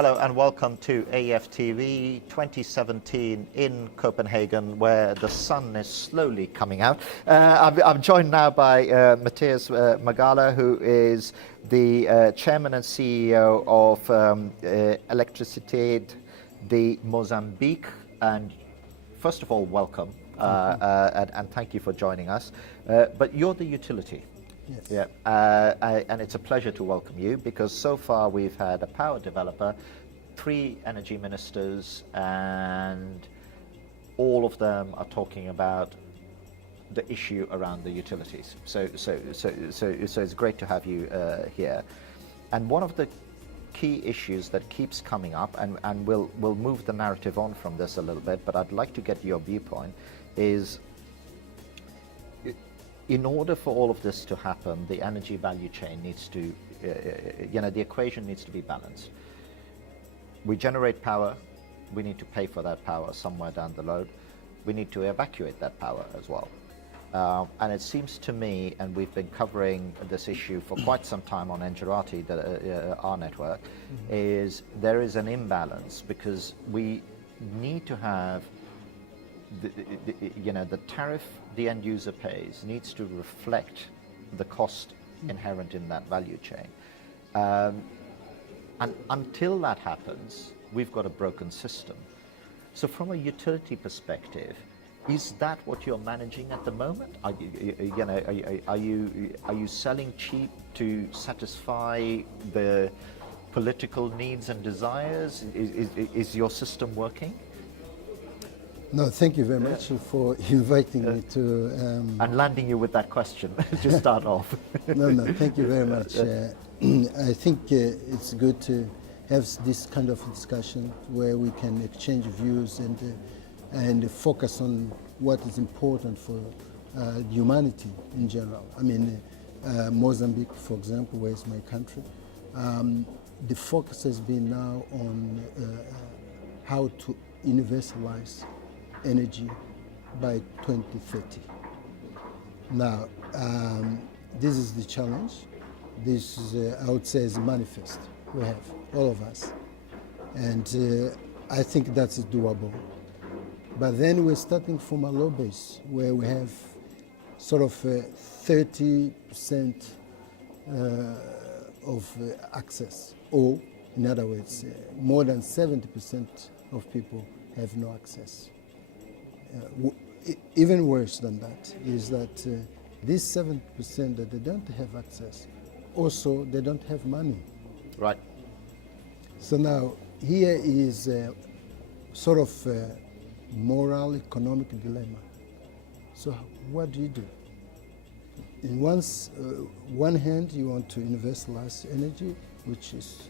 Hello and welcome to AEF TV 2017 in Copenhagen, where the sun is slowly coming out. I'm joined now by Mateus Magala, who is the chairman and CEO of Electricité de Mozambique. And first of all, welcome and thank you for joining us. But you're the utility. Yes. Yeah, and it's a pleasure to welcome you, because so far we've had a power developer, 3 energy ministers, and all of them are talking about the issue around the utilities. So it's great to have you here. And one of the key issues that keeps coming up, and we'll move the narrative on from this a little bit, but I'd like to get your viewpoint, is in order for all of this to happen, the energy value chain needs to, the equation needs to be balanced. We generate power, we need to pay for that power somewhere down the road. We need to evacuate that power as well. And it seems to me, and we've been covering this issue for quite some time on Engerati, our network, is there is an imbalance, because we need to have the tariff the end user pays needs to reflect the cost inherent in that value chain. And until that happens, we've got a broken system. So from a utility perspective, is that what you're managing at the moment? Are you selling cheap to satisfy the political needs and desires? Is your system working? No, thank you very much for inviting me to... and landing you with that question to start off. No, thank you very much. I think it's good to have this kind of discussion where we can exchange views and focus on what is important for humanity in general. I mean, Mozambique, for example, where is my country, the focus has been now on how to universalize energy by 2030. Now, this is the challenge. This is, I would say, is a manifest we have, all of us. And I think that's doable. But then we're starting from a low base, where we have sort of 30% of access, or in other words, more than 70% of people have no access. Even worse than that is that these 7% that they don't have access, also they don't have money. Right. So now here is a sort of a moral economic dilemma. So what do you do? In one hand, you want to universalize energy, which is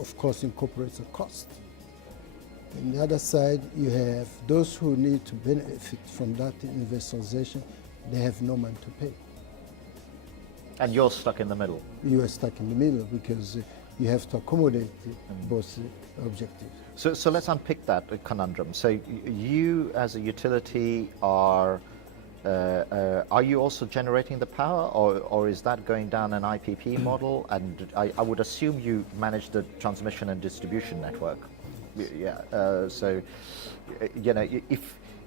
of course incorporates a cost. On the other side, you have those who need to benefit from that universalization. They have no money to pay. And you're stuck in the middle. You are stuck in the middle because you have to accommodate both objectives. So let's unpick that conundrum. So you, as a utility, are you also generating the power, or is that going down an IPP model? And I would assume you manage the transmission and distribution network. Yeah. So,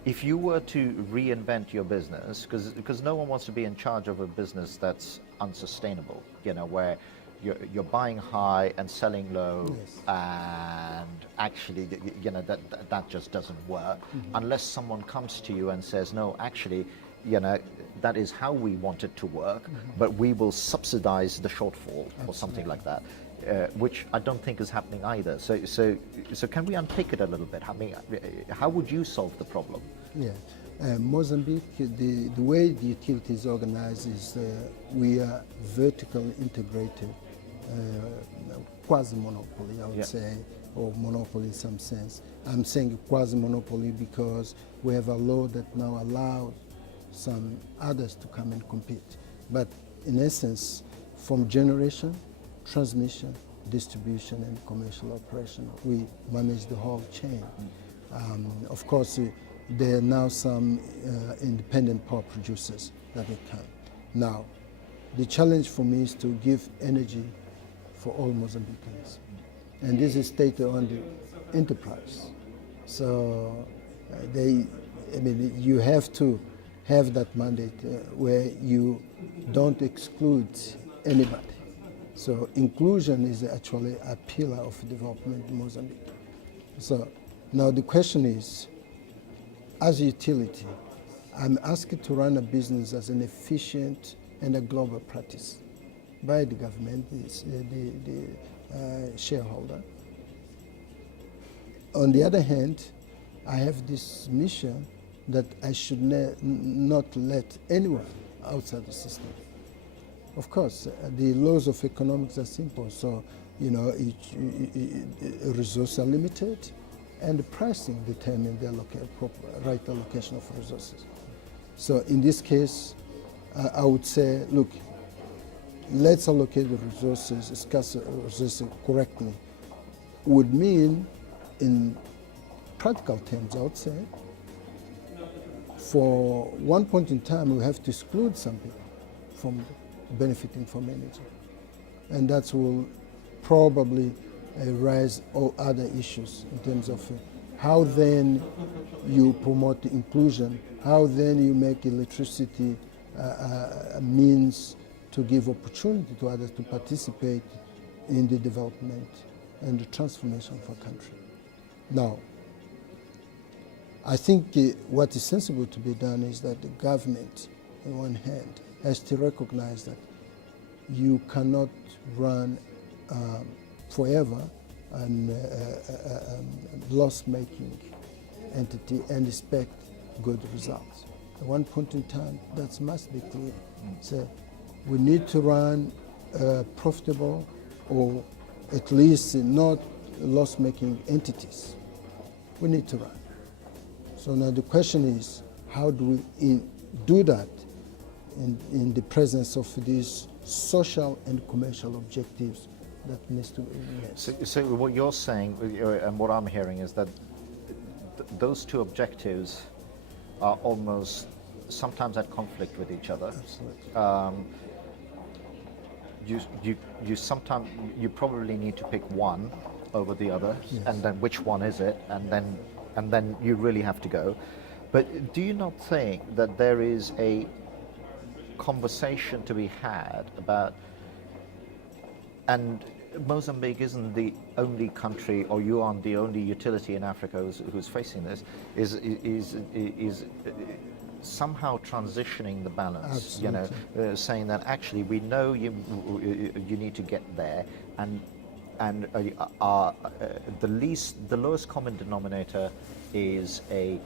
if you were to reinvent your business, because no one wants to be in charge of a business that's unsustainable, where you're buying high and selling low, yes. And actually, that just doesn't work unless someone comes to you and says, no, actually, that is how we want it to work, but we will subsidize the shortfall. Absolutely. Or something like that. Which I don't think is happening either. So can we unpick it a little bit? How would you solve the problem? Yeah, Mozambique, the way the utility is organized is we are vertically integrated, quasi-monopoly, I would say, or monopoly in some sense. I'm saying quasi-monopoly because we have a law that now allows some others to come and compete. But in essence, from generation, transmission, distribution, and commercial operation, we manage the whole chain. Of course, there are now some independent power producers that they can. Now, the challenge for me is to give energy for all Mozambicans. and this is state-owned enterprise. So you have to have that mandate where you don't exclude anybody. So inclusion is actually a pillar of development in Mozambique. So now the question is, as a utility, I'm asked to run a business as an efficient and a global practice by the government, the shareholder. On the other hand, I have this mission that I should not let anyone outside the system. Of course, the laws of economics are simple. So, resources are limited, and the pricing determines the right allocation of resources. So, in this case, I would say, look, let's allocate the resources, scarce resources correctly. Would mean, in practical terms, I would say, for one point in time, we have to exclude some people from benefiting from energy. And that will probably raise all other issues in terms of how then you promote inclusion, how then you make electricity a means to give opportunity to others to participate in the development and the transformation of a country. Now, I think what is sensible to be done is that the government, on one hand, has to recognize that you cannot run forever a loss-making entity and expect good results. At one point in time, that must be clear. So we need to run profitable or at least not loss-making entities. We need to run. So now the question is, how do we do that in the presence of these social and commercial objectives that needs to be met? So what you're saying, and what I'm hearing, is that those two objectives are almost sometimes at conflict with each other. Absolutely. You probably need to pick one over the other, Yes. and then which one is it, and then you really have to go. But do you not think that there is a conversation to be had about, and Mozambique isn't the only country, or you aren't the only utility in Africa who's facing this, is somehow transitioning the balance. Absolutely. Saying that actually we know you need to get there, and the lowest common denominator is a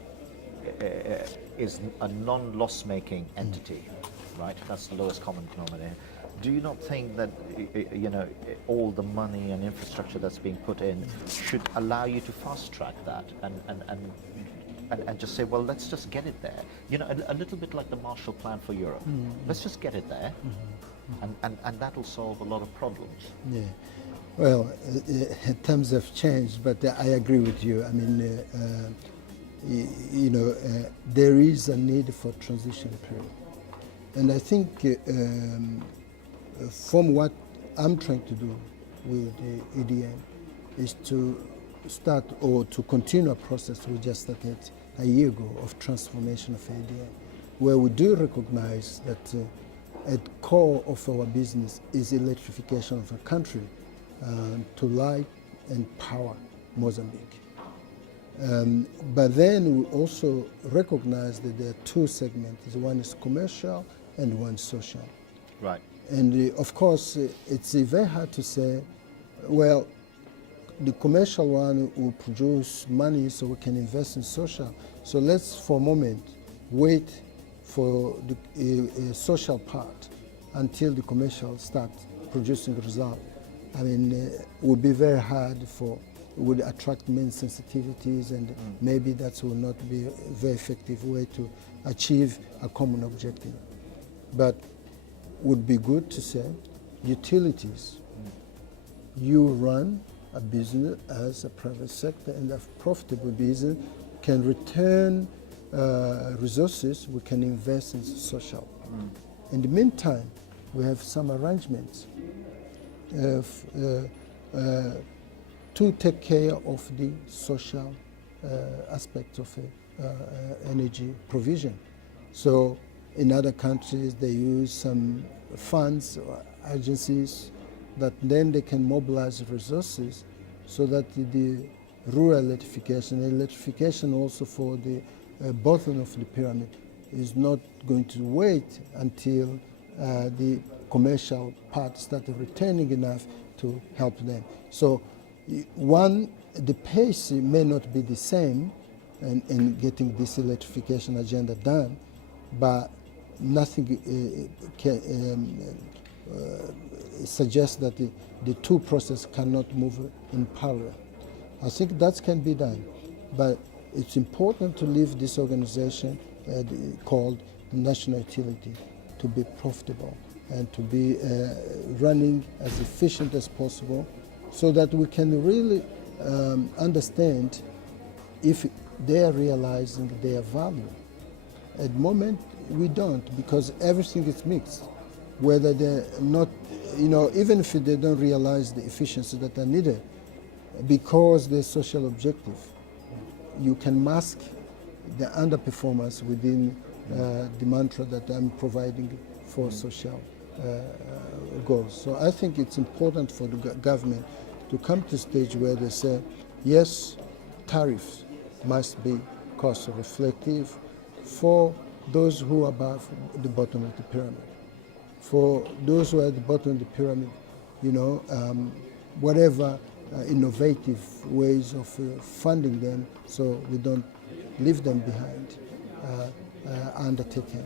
non-loss making entity, right? That's the lowest common denominator. Do you not think that all the money and infrastructure that's being put in should allow you to fast track that and just say, well, let's just get it there? A little bit like the Marshall Plan for Europe. Let's just get it there, and that'll solve a lot of problems. Yeah. Well, times have changed, but I agree with you. I mean, there is a need for transition period. And I think from what I'm trying to do with the EDM is to start or to continue a process we just started a year ago of transformation of EDM, where we do recognize that at core of our business is electrification of a country to light and power Mozambique. But then we also recognize that there are two segments. One is commercial and one social. Right. And of course, it's very hard to say, well, the commercial one will produce money so we can invest in social. So let's, for a moment, wait for the social part until the commercial starts producing result. I mean, it would be very hard would attract many sensitivities, and maybe that will not be a very effective way to achieve a common objective. But would be good to say, utilities, you run a business as a private sector, and a profitable business can return resources, we can invest in social. In the meantime, we have some arrangements to take care of the social aspects of energy provision. So in other countries, they use some funds or agencies that then they can mobilize resources so that the rural electrification also for the bottom of the pyramid is not going to wait until the commercial part started returning enough to help them. So the pace may not be the same in getting this electrification agenda done, but nothing suggests that the two processes cannot move in parallel. I think that can be done, but it's important to leave this organization called the national utility to be profitable and to be running as efficient as possible so that we can really understand if they are realizing their value. At the moment, we don't, because everything is mixed. Whether they're not, even if they don't realize the efficiency that are needed, because they're social objective, you can mask the underperformance within the mantra that I'm providing for social goals. So I think it's important for the government to come to a stage where they say, yes, tariffs must be cost reflective for those who are above the bottom of the pyramid. For those who are at the bottom of the pyramid, whatever innovative ways of funding them so we don't leave them behind undertaken.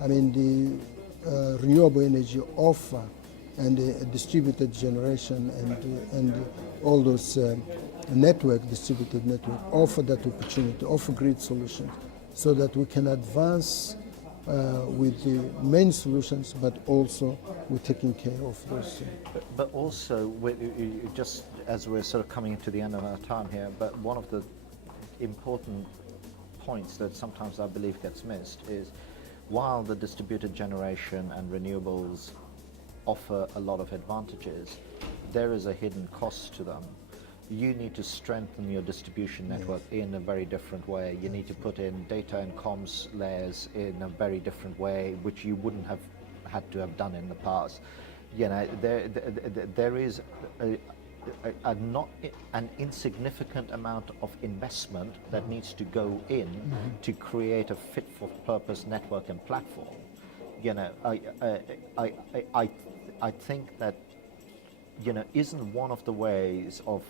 I mean, the renewable energy offer and the distributed generation and all those distributed network offer that opportunity, offer grid solutions so that we can advance with the main solutions, but also we're taking care of those. But also, just as we're sort of coming to the end of our time here, but one of the important points that sometimes I believe gets missed is while the distributed generation and renewables offer a lot of advantages, there is a hidden cost to them. You need to strengthen your distribution network in a very different way. You need to put in data and comms layers in a very different way, which you wouldn't have had to have done in the past. There is not an insignificant amount of investment that needs to go in to create a fit-for-purpose network and platform. I think that isn't one of the ways of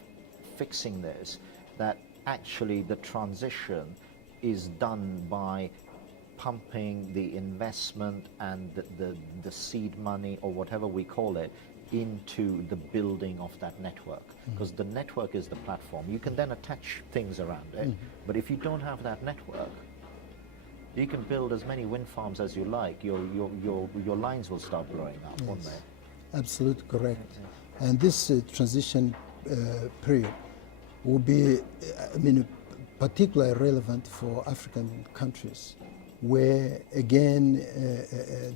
fixing this that actually the transition is done by pumping the investment and the seed money or whatever we call it into the building of that network, because the network is the platform. You can then attach things around it, but if you don't have that network, you can build as many wind farms as you like. Your lines will start blowing up, won't they? Absolutely correct. And this transition period will be, particularly relevant for African countries, where again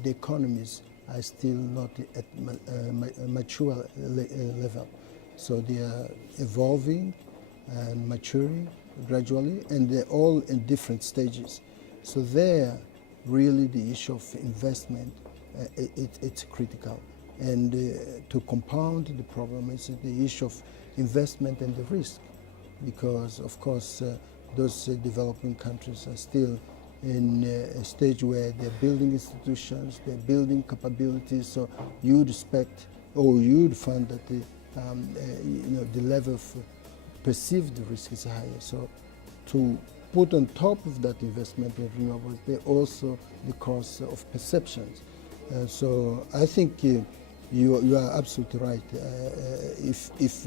the economies are still not at a mature level. So they are evolving and maturing gradually, and they're all in different stages. So there, really the issue of investment, it's critical. And to compound the problem is the issue of investment and the risk, because of course those developing countries are still in a stage where they're building institutions, they're building capabilities, so you'd expect or you'd find that the level of perceived risk is higher. So to put on top of that investment in renewables, there also the cost of perceptions. So I think you are absolutely right. If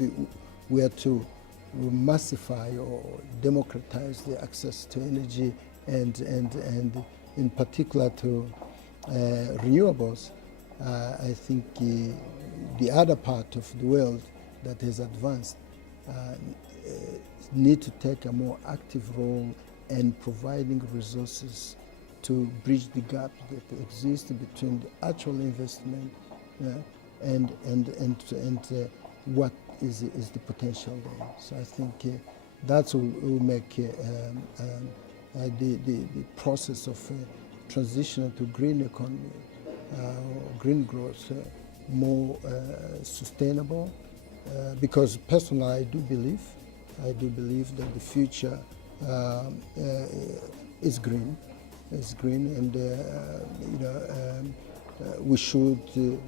we are to massify or democratize the access to energy and in particular to renewables, I think the other part of the world that has advanced need to take a more active role in providing resources to bridge the gap that exists between the actual investment and what is the potential there. So I think that will make the process of transition to green economy, green growth, more sustainable. Because personally, I do believe that the future is green, and we should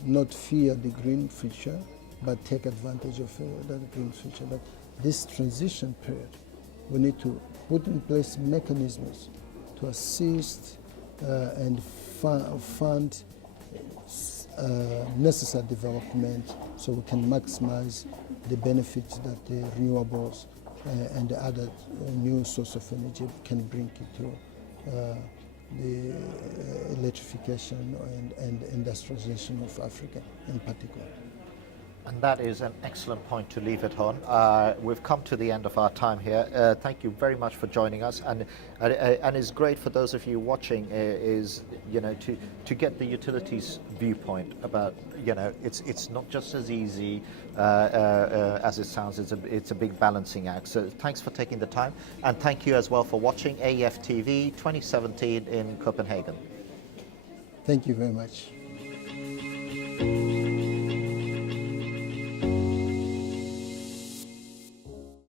not fear the green future, but take advantage of that green future. But this transition period, we need to put in place mechanisms to assist and fund necessary development so we can maximize the benefits that the renewables and the other new source of energy can bring to the electrification and industrialization of Africa in particular. And that is an excellent point to leave it on. We've come to the end of our time here. Thank you very much for joining us, and it's great for those of you watching to get the utilities viewpoint about it's not just as easy as it sounds. It's a big balancing act. So thanks for taking the time, and thank you as well for watching AEF TV 2017 in Copenhagen. Thank you very much.